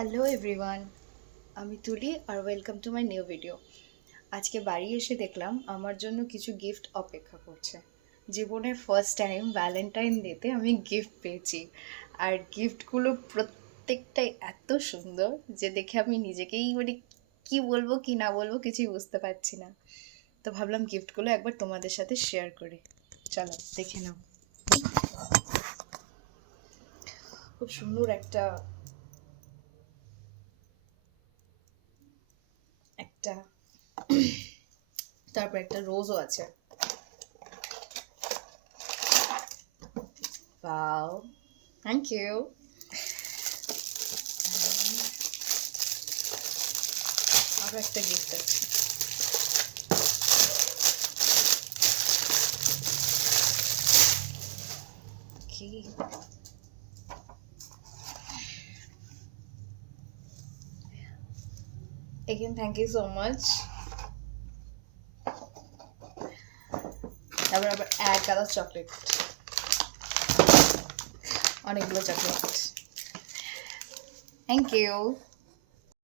Hello everyone, আমি তুলি আর welcome to my new video. আজকে বাড়ি এসে দেখলাম আমার জন্য কিছু গিফট অপেক্ষা করছে। জীবনের ফার্স্ট টাইম ভ্যালেন্টাইন ডেতে আমি গিফট পেয়েছি, আর গিফটগুলো প্রত্যেকটাই এত সুন্দর যে দেখে আমি নিজেকেই কি বলবো কি না বলবো কিছুই বুঝতে পারছি না। তো ভাবলাম গিফটগুলো একবার তোমাদের সাথে শেয়ার করি। চলো দেখে নাও। খুব সুন্দর একটা একটা তারপর একটা রোজও আছে। Wow, thank you. আরো একটা গিফট আছে। কি again, thank you so much. তারপর আবার এক গাদা চকলেট, অনেকগুলো চকলেট। Thank you.